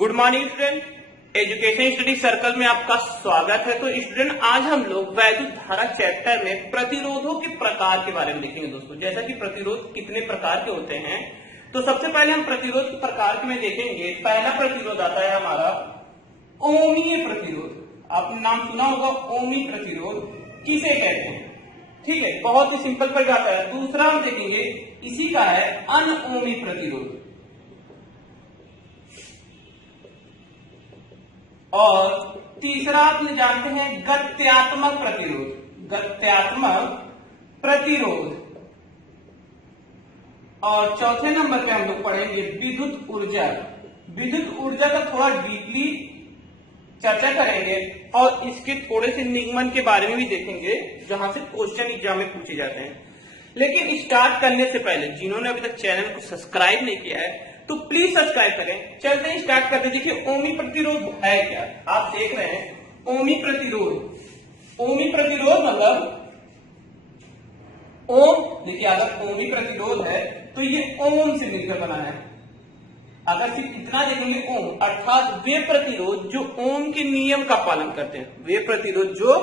Good morning student, education study circle में आपका स्वागत है। तो स्टूडेंट आज हम लोग वैद्युत धारा चैप्टर में प्रतिरोधों के प्रकार के बारे में देखेंगे। दोस्तों जैसा कि प्रतिरोध कितने प्रकार के होते हैं, तो सबसे पहले हम प्रतिरोध के प्रकार में देखेंगे। पहला प्रतिरोध आता है हमारा ओमीय प्रतिरोध। आपने नाम सुना होगा, ओमी प्रतिरोध किसे कहते हैं। ठीक है, बहुत ही सिंपल पर जाता है। दूसरा हम देखेंगे, इसी का है अनओमी प्रतिरोध। और तीसरा आपने जानते हैं गत्यात्मक प्रतिरोध। गत्यात्मक प्रतिरोध। और चौथे नंबर पे हम लोग पढ़ेंगे विद्युत ऊर्जा। विद्युत ऊर्जा का थोड़ा डीपली चर्चा करेंगे और इसके थोड़े से निगमन के बारे में भी देखेंगे, जहां से क्वेश्चन एग्जाम में पूछे जाते हैं। लेकिन स्टार्ट करने से पहले जिन्होंने अभी तक चैनल को सब्सक्राइब नहीं किया है तो प्लीज सब्सक्राइब करें। चलते हैं, स्टार्ट करते हैं। देखिए ओमी प्रतिरोध है क्या, आप देख रहे हैं ओमी प्रतिरोध। ओमी प्रतिरोध मतलब ओम। देखिए अगर ओमी प्रतिरोध है तो ये ओम से मिलकर बना है। अगर सिर्फ इतना देखेंगे ओम, अर्थात वे प्रतिरोध जो ओम के नियम का पालन करते हैं। वे प्रतिरोध जो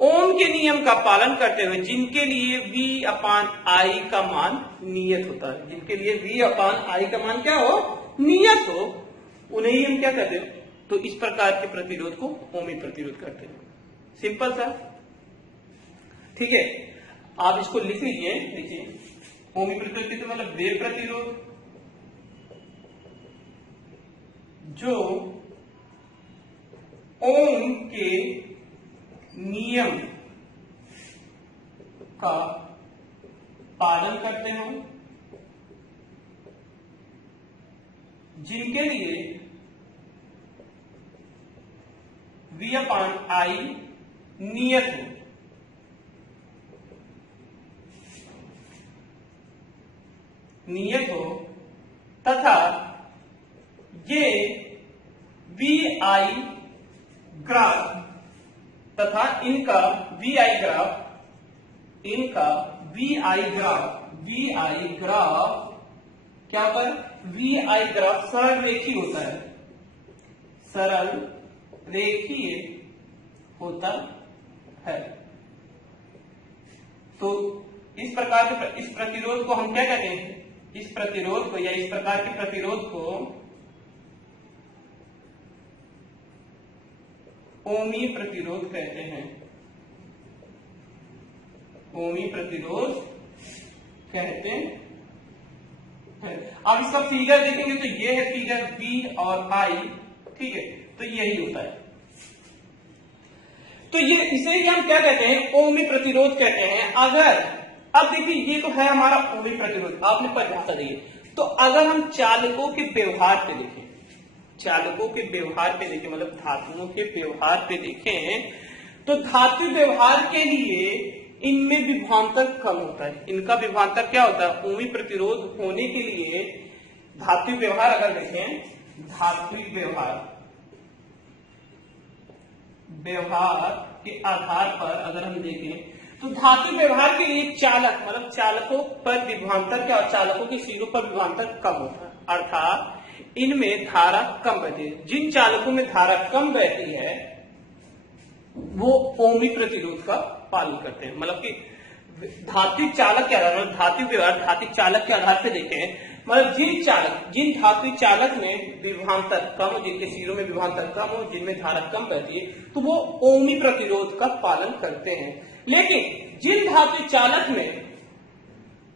ओम के नियम का पालन करते हुए, जिनके लिए V अपान आई का मान नियत होता है। जिनके लिए V अपान आई का मान क्या हो, नियत हो, उन्हें ही हम क्या कहते हैं, तो इस प्रकार के प्रतिरोध को ओमी प्रतिरोध कहते हैं। सिंपल सा, ठीक है। आप इसको लिख लीजिए। देखिए ओमी प्रतिरोध तो मतलब वे प्रतिरोध जो ओम के नियम का पालन करते हैं, जिनके लिए V अपान आई नियत हो। नियत हो तथा ये V आई ग्राफ तथा इनका V आई ग्राफ, इनका V आई ग्राफ क्या होता है, V आई ग्राफ सरल रेखीय होता है। सरल रेखीय होता है। तो इस प्रकार के इस प्रतिरोध को हम क्या कहते हैं, इस प्रतिरोध को या इस प्रकार के प्रतिरोध को ओमी प्रतिरोध कहते हैं। ओमी प्रतिरोध कहते हैं। अब इसका फिगर देखेंगे तो ये है फिगर V और I, ठीक है, तो यही होता है। तो ये इसे ही हम क्या कहते हैं, ओमी प्रतिरोध कहते हैं। अगर अब देखिए ये तो है हमारा ओमी प्रतिरोध, आपने परिभाषा दी है। तो अगर हम चालकों के व्यवहार पे देखें, चालकों के व्यवहार पे देखें, मतलब धातुओं के व्यवहार पे देखें, तो धातु व्यवहार के लिए इनमें विभवांतर कम होता है। इनका विभवांतर क्या होता है, ओमी प्रतिरोध होने के लिए धातु व्यवहार अगर देखें, धातु व्यवहार के आधार पर अगर हम देखें तो धातु व्यवहार के लिए चालक मतलब चालकों पर विभवांतर क्या, चालकों के सिरों पर विभवांतर कम होता है। अर्थात इनमें धारा कम बहती है। जिन चालकों में धारा कम बहती है वो ओमी प्रतिरोध का पालन करते हैं। मतलब कि धातु चालक के आधार, मतलब धातु व्यवहार धातु चालक के आधार पर देखें, मतलब जिन धातु चालक में विभवांतर कम हो, जिनके सिरों में विभवांतर कम हो, जिनमें धारा कम बहती है, तो वो ओमी प्रतिरोध का पालन करते हैं। लेकिन जिन धातु चालक में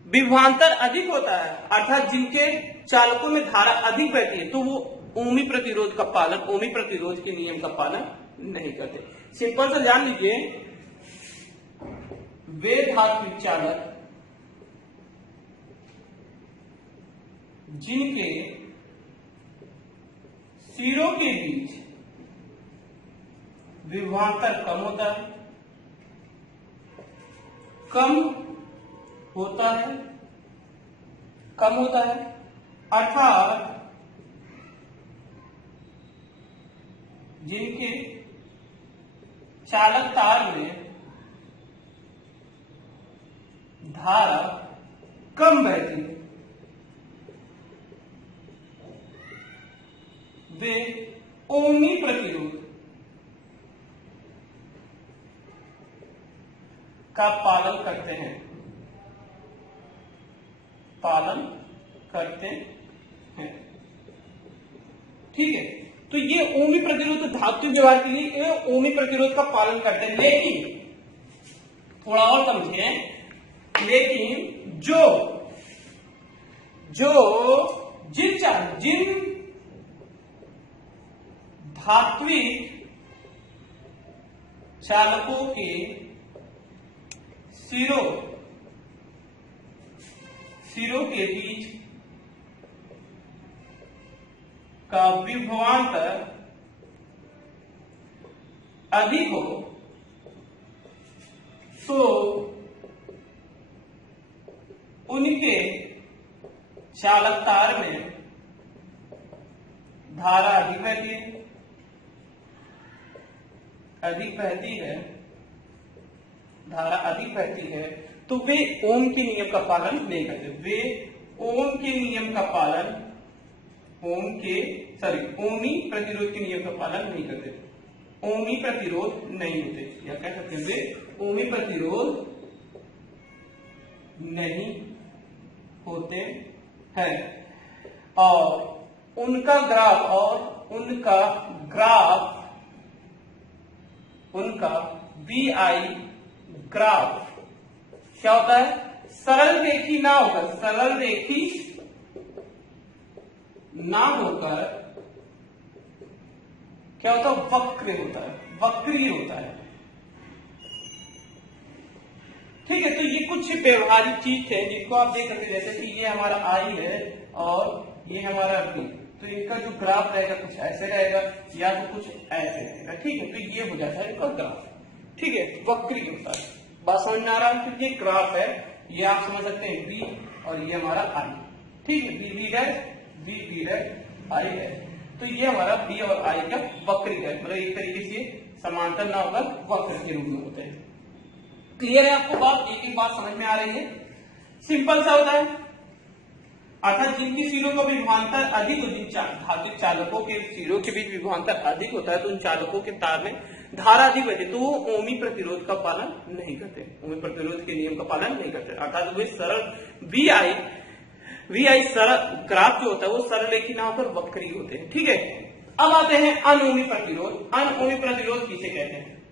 विभवांतर अधिक होता है, अर्थात जिनके चालकों में धारा अधिक बहती है, तो वो ओमी प्रतिरोध का पालन, ओमी प्रतिरोध के नियम का पालन नहीं करते। सिंपल सा जान लीजिए, वे धातु चालक जिनके सिरों के बीच विभवांतर कम होता है, कम होता है, अर्थात जिनके चालक तार में धारा कम बहती है, वे ओमी प्रतिरोध का पालन करते हैं, ठीक है। तो ये ओमी प्रतिरोध धातु व्यवहार के लिए ओमी प्रतिरोध का पालन करते हैं, लेकिन थोड़ा और समझिए, लेकिन जिन धात्विक चालकों के सिरों के बीच का विभवांतर अधिक हो तो उनके चालक तार में धारा अधिक बहती है, तो वे ओम के नियम का पालन नहीं करते, ओमी प्रतिरोध के नियम का पालन नहीं करते, ओमी प्रतिरोध नहीं होते, या कह सकते हैं वे ओमी प्रतिरोध नहीं होते हैं। और उनका VI ग्राफ क्या होता है? सरल रेखी ना होकर क्या होता है? वक्रीय होता है। ठीक है, तो ये कुछ व्यवहारिक चीज है जिनको आप देख सकते हैं, जैसे कि ये हमारा I है और ये हमारा V, तो इनका जो ग्राफ रहेगा कुछ ऐसे रहेगा या तो कुछ ऐसे रहेगा। ठीक है, तो ये हो जाता है इनका ग्राफ। ठीक है, वक्री होता है। बात समझ में आ रहा है? तो ये ग्राफ है, ये आप समझ सकते हैं V और ये हमारा I। ठीक है, V I है, तो ये हमारा V और I का वक्री है, मतलब एक तरीके से समांतर ना होकर वक्र के रूप में होते हैं। क्लियर है आपको बात? एक बात समझ में आ रही है? सिंपल सा होता है, अर्थात जिनकी सिरों का विभवांतर अधिक हो, जिन धात्विक चालकों के सिरों के बीच विभवांतर अधिक होता है, तो उन चालकों के तार में धारा अधिक बहती है, तो वो ओमी प्रतिरोध का पालन नहीं करते, ओमी प्रतिरोध के नियम का पालन नहीं करते, अर्थात वे सरल VI सरल ग्राफ जो होता है वो सरल रेखी ना होकर वक्री होते हैं। ठीक है, अब आते हैं अनओमी प्रतिरोध। अनओमी प्रतिरोध किसे कहते हैं?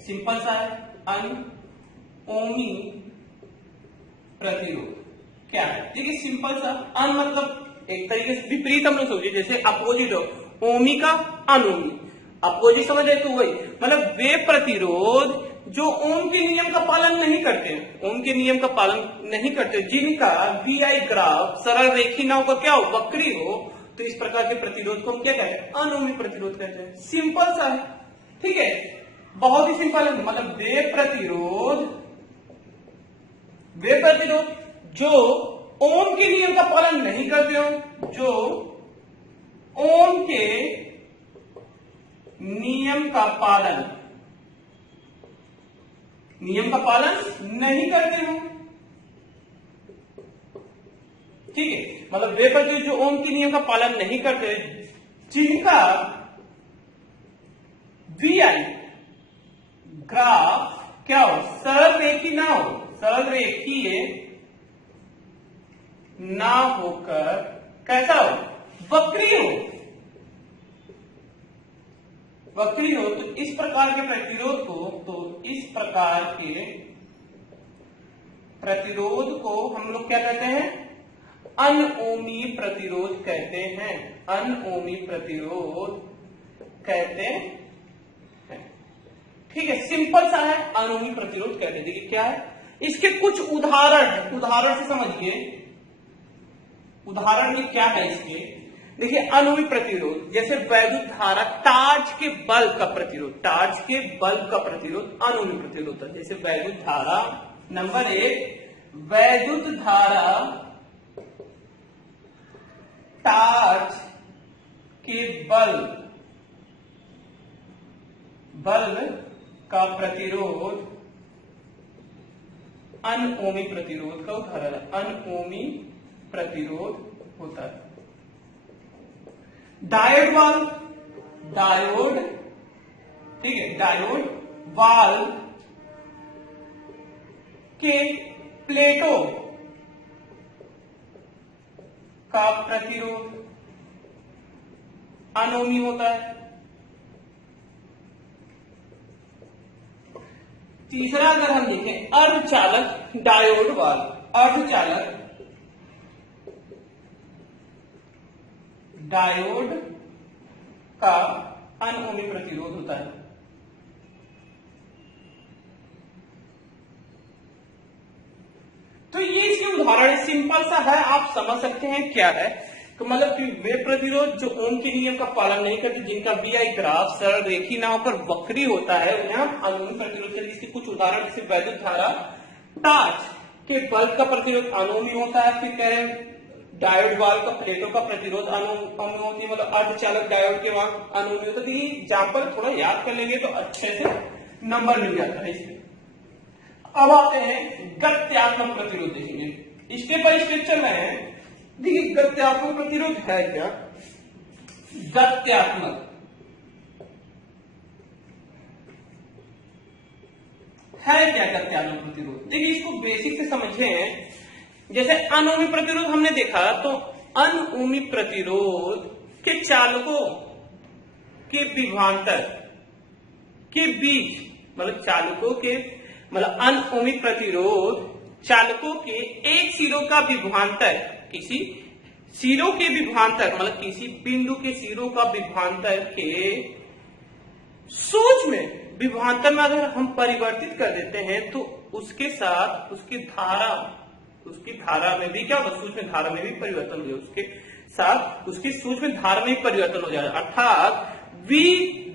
सिंपल सा है, अनओमी प्रतिरोध क्या है? देखिए सिंपल सा, अन मतलब एक तरीके से विपरीत हम लोग सोचिए, जैसे अपोजिट हो, ओमी का अनोमी, अपोजिट समझ रहे, तो वही मतलब वे प्रतिरोध जो ओम के नियम का पालन नहीं करते, जिनका VI ग्राफ सरल रेखी ना होकर क्या हो? वक्री हो, तो इस प्रकार के प्रतिरोध को हम क्या कहते हैं? अनोमी प्रतिरोध कहते हैं। सिंपल सा है, ठीक है, बहुत ही सिंपल है, मतलब वे प्रतिरोध जो ओम के नियम का पालन नहीं करते हो, जो ओम के नियम का पालन नहीं करते हो। ठीक है, मतलब वे प्रतिरोध जो ओम के नियम का पालन नहीं करते, जिनका VI ग्राफ क्या हो? सरल रेखी ना हो, सरल रेखीय ना होकर कैसा हो? वक्री हो, तो इस प्रकार के प्रतिरोध को हम लोग क्या कहते हैं? अनओमी प्रतिरोध कहते हैं, अनओमी प्रतिरोध कहते हैं। ठीक है, सिंपल सा है, अनओमी प्रतिरोध कहते हैं। देखिए क्या है, इसके कुछ उदाहरण से समझिए, उदाहरण में क्या है इसके। देखिए अनओमी प्रतिरोध, जैसे वैद्युत धारा टार्च के बल्ब का प्रतिरोध अनओमी प्रतिरोध होता है। जैसे वैद्युत धारा, नंबर 1, वैद्युत धारा टार्च के बल्ब का प्रतिरोध अनओमी प्रतिरोध का उदाहरण है, अनओमी प्रतिरोध होता है। डायोड वाल्व, डायोड, ठीक है, डायोड वाल्व के प्लेटों का प्रतिरोध अनोमी होता है। तीसरा अगर हम देखें अर्धचालक डायोड वाल्व, अर्धचालक डायोड का अनोमी प्रतिरोध होता है। तो ये इसके उदाहरण सिंपल सा है, आप समझ सकते हैं क्या है। तो मतलब कि वे प्रतिरोध जो ओम के नियम का पालन नहीं करते, जिनका बीआई ग्राफ सरल रेखी ना होकर वक्री होता है, उन्हें हम अनोमी प्रतिरोध कहते हैं। इसके कुछ उदाहरण जैसे वैद्युत धारा, टार्च के बल्ब का प्रतिरोध अनोमी होता है। फिर कह रहे हैं डायोड वाल्व का प्लेटों का प्रतिरोध अनोमी होती है, मतलब अर्धचालक डायोड के वहां अनोमी होता है। एग्जाम्पल थोड़ा याद कर लेंगे तो अच्छे से नंबर मिल जाता है इसमें। अब आते हैं गत्यात्मक प्रतिरोध देखेंगे, स्टेप बाय स्टेप चल रहे हैं। देखिए गत्यात्मक प्रतिरोध है क्या, गत्यात्मक है क्या गत्यात्मक प्रतिरोध? देखिए इसको बेसिक से समझें। जैसे अनोमी प्रतिरोध हमने देखा, तो अनोमी प्रतिरोध के चालकों के विभवांतर के बीच, मतलब चालकों के, मतलब अनोमी प्रतिरोध चालकों के एक सिरों का विभवांतर, किसी सिरों के विभवांतर, मतलब किसी बिंदु के सिरों का विभवांतर के सूक्ष्म विभवांतर में अगर हम परिवर्तित कर देते हैं, तो उसके साथ उसकी धारा में भी क्या होगा, सूक्ष्म धारा में भी परिवर्तन हो जाएगा, उसके साथ उसकी सूक्ष्म धारा में भी परिवर्तन हो जाएगा। अर्थात V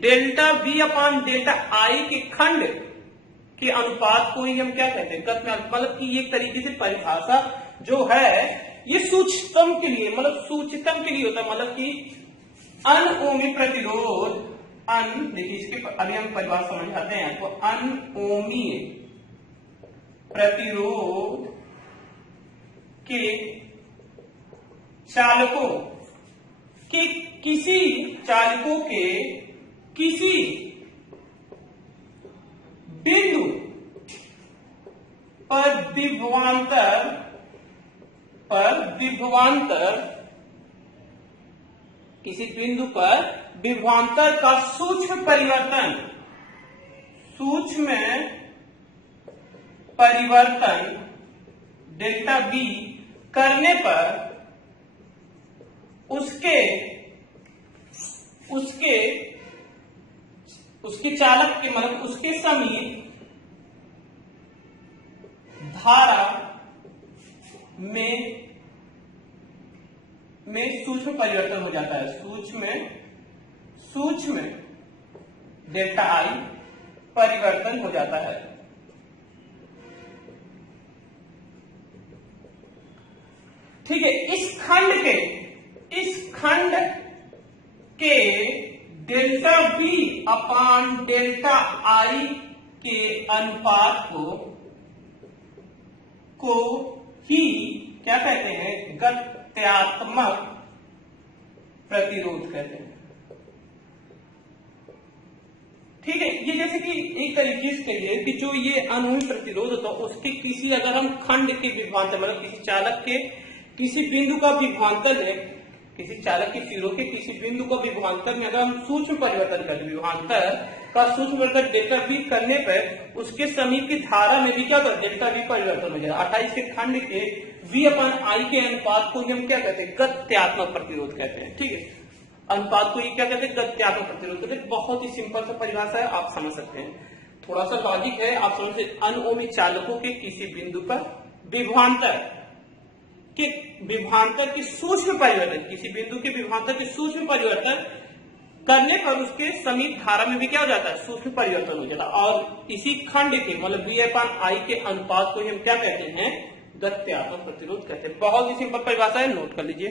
delta V upon delta I के खंड के अनुपात को ही हम क्या कहते हैं, मतलब कि एक तरीके से परिभाषा जो है ये सूक्ष्मतम के लिए, मतलब सूक्ष्मतम के लिए होता है। मतलब कि अनओमी प्रतिरोध, देखिए इसके अभी हम परिभाषा समझाते हैं। तो अनओमी प्रतिरोध के चालकों के किसी बिंदु पर विभवांतर किसी बिंदु पर विभवांतर का सूक्ष्म परिवर्तन डेल्टा बी करने पर उसके चालक के, मतलब उसके समीप धारा में सूक्ष्म परिवर्तन हो जाता है। सूक्ष्म डेल्टा आई परिवर्तन हो जाता है। ठीक है, इस खंड के delta B upon delta I के अनुपात को ही क्या कहते हैं, गत्यात्मक प्रतिरोध कहते हैं। ठीक है, ये जैसे कि एक तरीके से कहिए कि जो ये अनोमी प्रतिरोध होता है, उसके किसी अगर हम खंड के विभवांतर, मतलब किसी चालक के किसी बिंदु का विभवांतर है, किसी चालक के सिरों के किसी बिंदु का विभवांतर में अगर हम सूक्ष्म परिवर्तन करते, विभवांतर का सूक्ष्म परिवर्तन डेल्टा बी करने पर उसके समीप की धारा में भी क्या होता है, डेल्टा बी परिवर्तन हो जाएगा। 28 के खंड के V अपान I के अनुपात को हम क्या कहते हैं, गत्यात्मक प्रतिरोध कहते हैं। ठीक है, अनुपात को ये क्या कहते हैं, गत्यात्मक प्रतिरोध कहते हैं। बहुत ही सिंपल सा परिभाषा है, आप समझ सकते हैं। थोड़ा सा लॉजिक है, आप समझ सकते। अनओमी चालकों के किसी बिंदु पर विभवांतर की सूक्ष्म परिवर्तन, किसी बिंदु के विभवांतर के सूक्ष्म परिवर्तन करने पर उसके समीप धारा में भी क्या हो जाता है, सूक्ष्म परिवर्तन हो जाता है। और इसी खंड के, मतलब V अपान I के अनुपात को हम क्या कहते हैं, गत्यात्मक प्रतिरोध कहते हैं। बहुत ही सिंपल परिभाषा है, नोट कर लीजिए।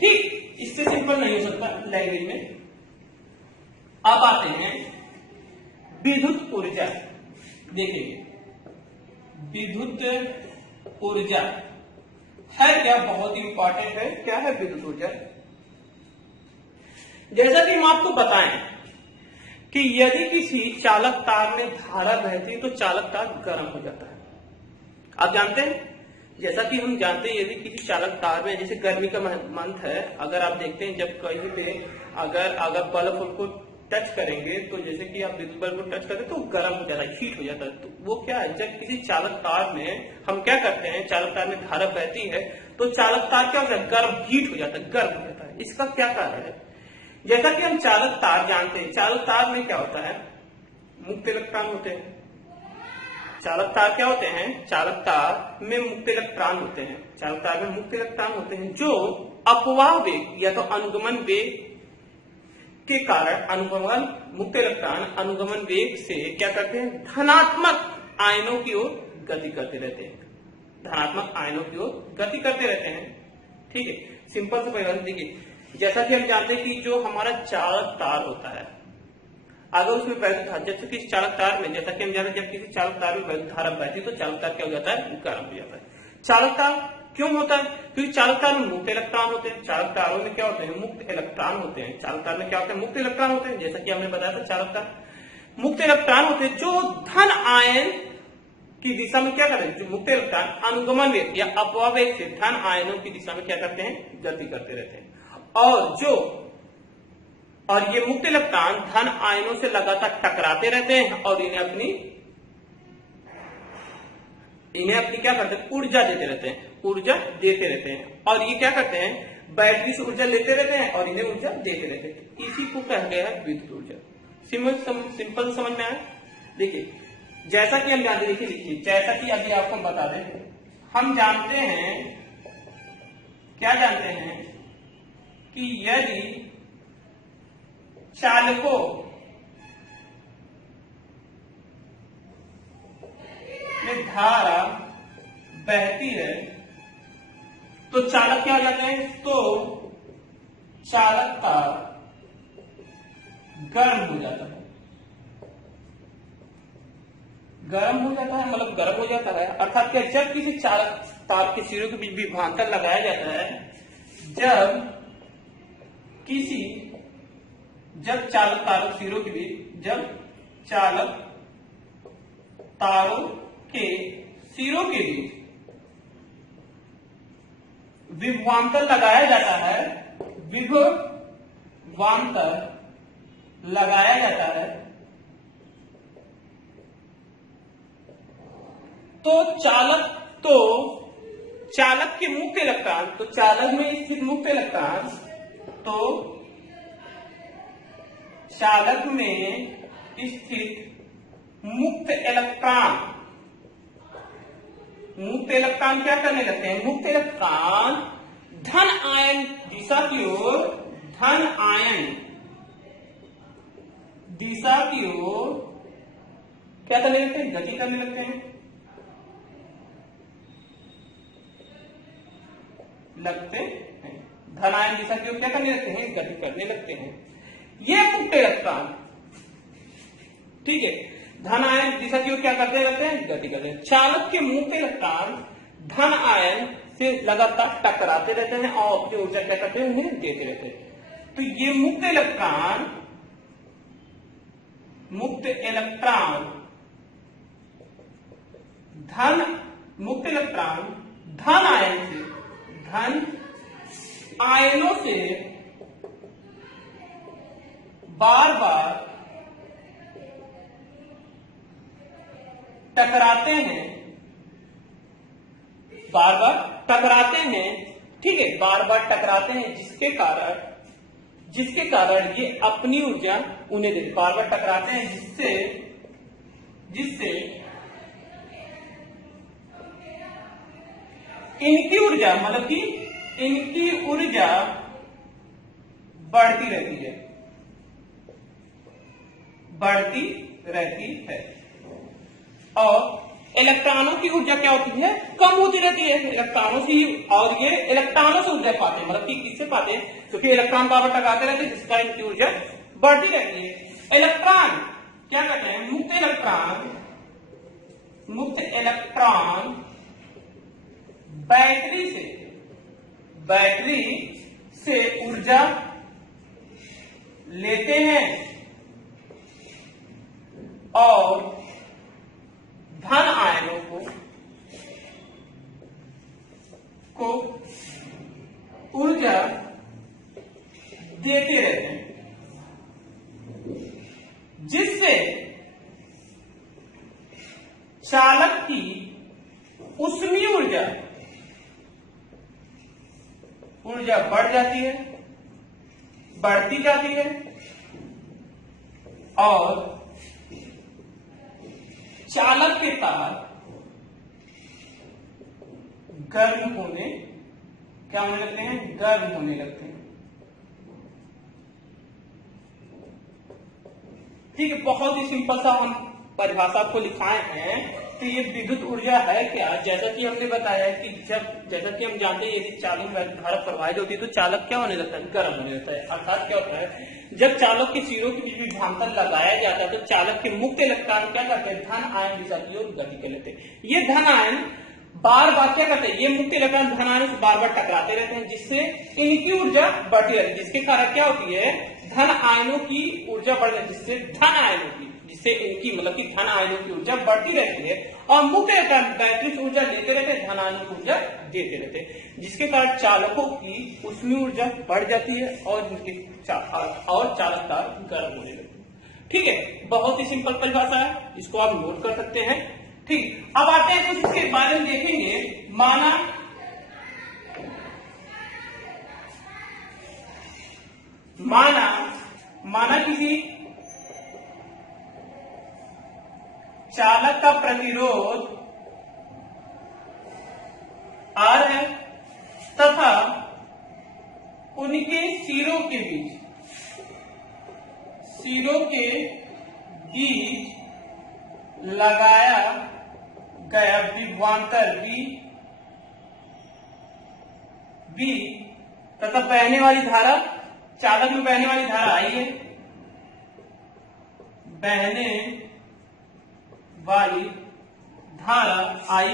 ठीक, इससे सिंपल नहीं हो सकता लैंग्वेज में। अब आते हैं विद्युत ऊर्जा, देखेंगे विद्युत ऊर्जा है क्या, बहुत ही इंपॉर्टेंट है। क्या है विद्युत ऊर्जा? जैसा कि हम आपको बताएं कि यदि किसी चालक तार में धारा बहती है तो चालक तार गर्म हो जाता है। आप जानते हैं, जैसा कि हम जानते हैं यदि किसी चालक तार में, जैसे गर्मी का मंथ है, अगर आप देखते हैं जब कहीं पे अगर बल्ब को टच करेंगे तो जैसे कि आप विद्युत बल्ब को टच करते तो गर्म हो जाता है, हीट हो जाता है। तो वो क्या है, जब किसी चालक तार में हम क्या करते हैं, चालक तार में धारा बहती है तो चालक तार क्या होता है, गर्म, हीट हो जाता है, गर्म हो जाता है। इसका क्या कारण है? जैसा कि हम चालक तार जानते हैं, चालक तार में क्या होता है, मुक्त इलेक्ट्रॉन होते हैं। चालक तार क्या होते हैं, चालक तार में मुक्त इलेक्ट्रॉन होते हैं। चालक तार में मुक्त इलेक्ट्रॉन होते हैं जो अपवाह वेग या तो अनुगमन वेग के कारण मुक्त इलेक्ट्रॉन अनुगमन वेग से क्या करते हैं, धनात्मक आयनों की ओर गति करते रहते हैं। धनात्मक आयनों की ओर गति करते रहते हैं। ठीक है, सिंपल से परिभाषा देखिए, जैसा कि हम जानते हैं कि जो हमारा चालक तार होता है, अगर उसमें वैद्युत धारा, जैसे किसी चालक तार में, जैसा कि हम जानते हैं जब किसी चालक तार में वैद्युत धारा बहती है तो चालक तार क्या हो जाता है, गर्म हो जाता है। चालक तार क्यों होता है? क्योंकि चालक तार में मुक्त इलेक्ट्रॉन होते हैं। चालक तारों में क्या होते हैं, मुक्त इलेक्ट्रॉन होते हैं। चालक तार में क्या होते हैं, मुक्त इलेक्ट्रॉन होते हैं। जैसा कि हमने बताया था, चालक तार मुक्त इलेक्ट्रॉन होते हैं जो धन आयन की दिशा में क्या करते हैं, जो मुक्त इलेक्ट्रॉन अनुगमन वेग या अपवाह वेग से धन आयनों की दिशा में क्या करते हैं, गति करते रहते हैं। और ये मुक्त इलेक्ट्रॉन धन आयनों से लगातार टकराते रहते हैं और इन्हें अपनी क्या करते हैं, ऊर्जा देते रहते हैं, ऊर्जा देते रहते हैं। और ये क्या करते हैं, बैटरी से ऊर्जा लेते रहते हैं और इन्हें ऊर्जा देते रहते हैं। इसी को कहा गया है विद्युत ऊर्जा। सिंपल समझ में आया? देखिए, जैसा कि हम जानते, देखिए लिखिए, जैसा कि अभी आपको हम बता दें, हम जानते हैं, क्या जानते हैं कि यदि चालकों में धारा बहती है तो चालक क्या हो जाते हैं, तो चालक तार गर्म हो जाता है। गर्म हो जाता है मतलब गर्म हो जाता है, अर्थात क्या, जब किसी चालक तार के सिरों के बीच विभवांतर लगाया जाता है, जब चालक तारों सिरों के बीच, जब चालक तारों के सिरों के बीच विभवांतर लगाया जाता है, विभवांतर लगाया जाता है, तो चालक के मुक्त इलेक्ट्रॉन, तो चालक में स्थित मुक्त इलेक्ट्रॉन, तो चालक में स्थित मुक्त इलेक्ट्रॉन क्या करने लगते हैं, मुक्त इलेक्ट्रॉन धन आयन दिशा की ओर, धन आयन दिशा की ओर क्या करने लगते हैं, गति करने लगते हैं। धन आयन दिशा की ओर क्या करने लगते हैं, गति करने लगते हैं। ये मुक्त इलेक्ट्रॉन, ठीक है, धन आयन दिशा की ओर क्या करते रहते हैं, गति करते हैं। चालक के मुक्त इलेक्ट्रॉन धन आयन से लगातार टकराते रहते हैं और अपनी ऊर्जा क्या करते हैं, उन्हें देते रहते हैं। तो ये मुक्त इलेक्ट्रॉन धन आयनों से बार बार टकराते हैं, ठीक है, बार बार टकराते हैं, जिसके कारण ये अपनी ऊर्जा उन्हें देते, बार बार टकराते हैं, जिससे इनकी ऊर्जा, मतलब कि इनकी ऊर्जा बढ़ती रहती है और इलेक्ट्रॉनों की ऊर्जा क्या होती है, कम होती रहती है इलेक्ट्रॉनों से। और ये इलेक्ट्रॉनों से ऊर्जा पाते हैं, मतलब कि किससे पाते हैं, क्योंकि इलेक्ट्रॉन बार बार टकराते रहते हैं, जिसका इनकी ऊर्जा बढ़ती रहती है। इलेक्ट्रॉन क्या करते हैं, मुक्त इलेक्ट्रॉन बैटरी से लेते हैं और धन आयनों को ऊर्जा देते रहते हैं, जिससे चालक की ऊष्मीय ऊर्जा बढ़ जाती है, बढ़ती जाती है और चालक के तार गर्म होने लगते हैं, गर्म होने लगते हैं। ठीक है, बहुत ही सिंपल सा हम परिभाषा को लिखाए हैं। तो ये विद्युत ऊर्जा है क्या? जैसा कि हमने बताया कि जैसा कि हम जानते हैं यदि चालक धारा प्रवाहित होती है तो चालक क्या होने लगता है? गर्म होने लगता है। अर्थात क्या होता है, जब चालक के सिरों के बीच विभवांतर लगाया जाता है तो चालक के मुक्त इलेक्ट्रॉन क्या करते हैं? धन आयन दिशा की ओर गति कर लेते हैं। ये धन आयन बार बार क्या करते हैं? ये मुक्त इलेक्ट्रॉन धन आयन से बार बार टकराते रहते हैं, जिससे इनकी ऊर्जा बढ़ती रहती है, जिसके कारण क्या होती है? धन आयनों की ऊर्जा बढ़ जाती है, जिससे इनकी मतलब कि धन आयनों की ऊर्जा बढ़ती रहती है और मुक्त इलेक्ट्रॉन बैटरी से ऊर्जा लेते रहते हैं, धन आयनों की ऊर्जा देते रहते हैं, जिसके कारण चालकों की ऊष्मीय ऊर्जा बढ़ जाती है और चालक तार गर्म होने लगते हैं। ठीक है, बहुत ही सिंपल परिभाषा है, इसको आप नोट कर सकते हैं। ठीक, अब आते हैं कुछ इसके बारे में देखेंगे। माना किसी चालक का प्रतिरोध R है तथा उनके सिरों के बीच लगाया गया विभवांतर V तथा बहने वाली धारा, चालक में बहने वाली धारा I है, बहने वाली धारा I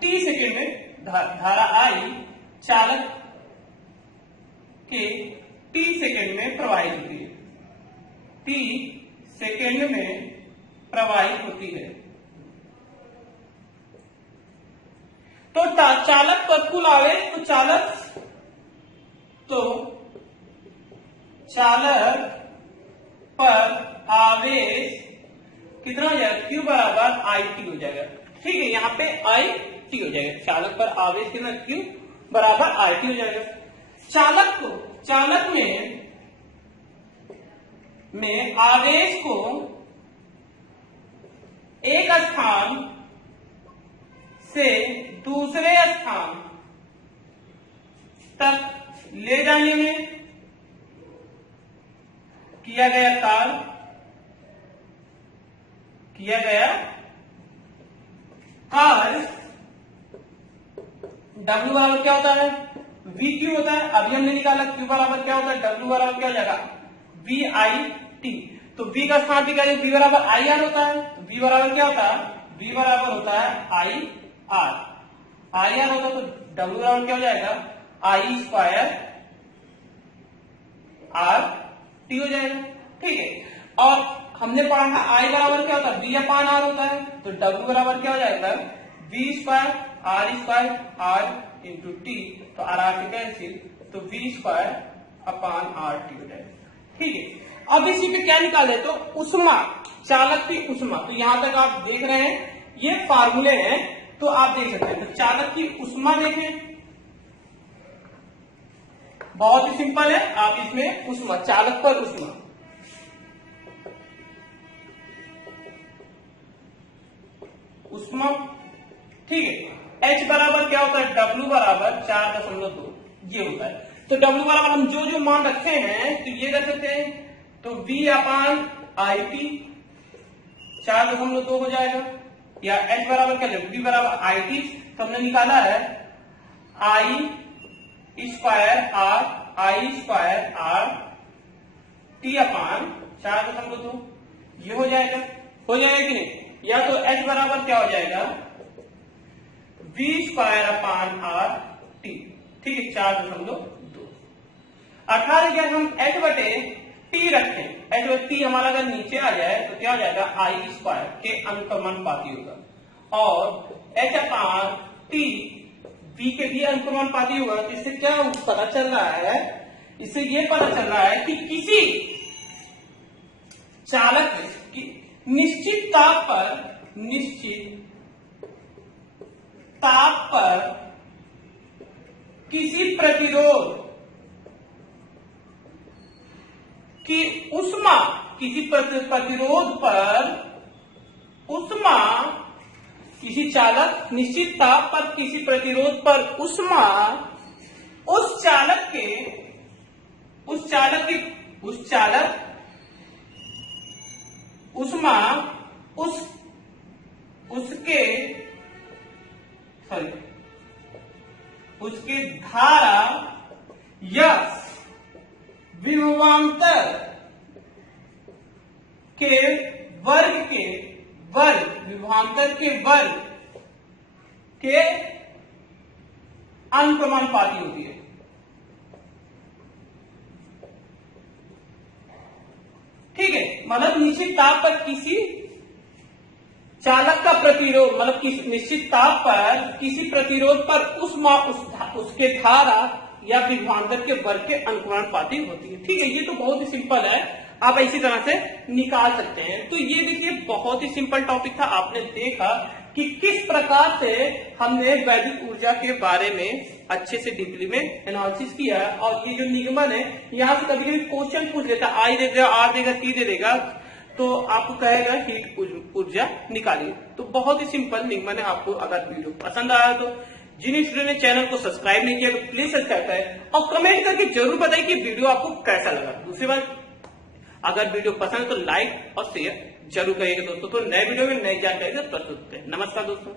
t सेकेंड में धारा I चालक के t सेकेंड में प्रवाहित होती है, t सेकेंड में प्रवाहित होती है। तो चालक पर कुल आवेश चालक पर आवेश कितना हो जाएगा? Q बराबर IT हो जाएगा। ठीक है, यहाँ पे IT हो जाएगा, चालक पर आवेश कितना? Q बराबर IT हो जाएगा। चालक में आवेश को एक स्थान से दूसरे स्थान तक ले जाने में किया गया कार्य W बराबर क्या होता है? VQ होता है। अभी हमने निकाला Q बराबर क्या होता है? W बराबर क्या हो जाएगा? VIT। तो V का स्थान भी क्या है? V बराबर IR होता है। तो V बराबर क्या होता है? V बराबर होता है IR होता है, तो W बराबर क्या हो जाएगा? I स्क्वायर RT हो जाएगा। ठीक है, और हमने पढ़ा था I बराबर क्या होता है? V अपान R होता है, तो W बराबर क्या हो जाएगा? V square R into T, तो R से कैंसिल, तो V स्क्वायर अपान RT हो जाएगा। ठीक है, अब इसी पे क्या निकाले? तो ऊष्मा, चालक की ऊष्मा। तो यहां तक आप देख रहे हैं ये फार्मूले हैं, तो आप देख सकते हैं। तो चालक की ऊष्मा देखें, बहुत ही सिंपल है। आप इसमें ऊष्मा, चालक पर ऊष्मा, ठीक है। H बराबर क्या होता है? W बराबर 4.2 ये होता है। तो W बराबर हम जो मान रखे हैं तो ये रख सकते हैं, तो V अपान IT 4.2 हो जाएगा, या H बराबर क्या है? V बराबर IT, तो हमने निकाला है I स्क्वायर R T अपान 4.2, ये हो जाएगा कि नहीं? या तो H बराबर क्या हो जाएगा? V square upon R T, ठीक है, 4.2। अर्थात अगर हम h बटे टी रखें, h बटे टी हमारा अगर नीचे आ जाए तो क्या हो जाएगा, आई स्क्वायर के अनुक्रमानुपाती होगा, और h अपान टी v के भी अनुक्रमानुपाती होगा। तो इससे क्या पता चल रहा है, इससे ये पता चल रहा है कि किसी चालक की निश्चित ताप पर किसी प्रतिरोध की उष्मा, किसी प्रतिरोध पर उष्मा, किसी चालक निश्चित ताप पर किसी प्रतिरोध पर उष्मा उस चालक उष्मा उसके धारा या विभवांतर के विभवांतर के वर्ग के अनुक्रमानुपाती होती है। ठीक है, मतलब निश्चित ताप पर किसी चालक का प्रतिरोध, मतलब निश्चित ताप पर किसी प्रतिरोध पर उष्मा उसके धारा या विभवांतर के वर्ग के अनुक्रमानुपाती होती है। ठीक है, ये तो बहुत ही सिंपल है, आप इसी तरह से निकाल सकते हैं। तो ये देखिए बहुत ही सिंपल टॉपिक था। आपने देखा कि किस प्रकार से हमने वैद्युत ऊर्जा के बारे में अच्छे से डीपली में एनालिसिस किया है। और ये जो निगमन है, यहाँ से कभी कभी क्वेश्चन पूछ लेता, आई दे देगा, आर देगा, टी दे देगा, तो आपको कहेगा हीट ऊर्जा निकालिए। तो बहुत ही सिंपल निगमन है। आपको अगर वीडियो पसंद आया तो जिन स्टूडेंट ने चैनल को सब्सक्राइब नहीं किया तो प्लीज सब्सक्राइब करें और कमेंट करके जरूर बताइए कि वीडियो आपको कैसा लगा। दूसरी बात, अगर वीडियो पसंद तो लाइक और शेयर जरूर करिएगा दोस्तों। तो नए वीडियो में नई जानकारी से प्रस्तुत होते हैं। नमस्कार दोस्तों।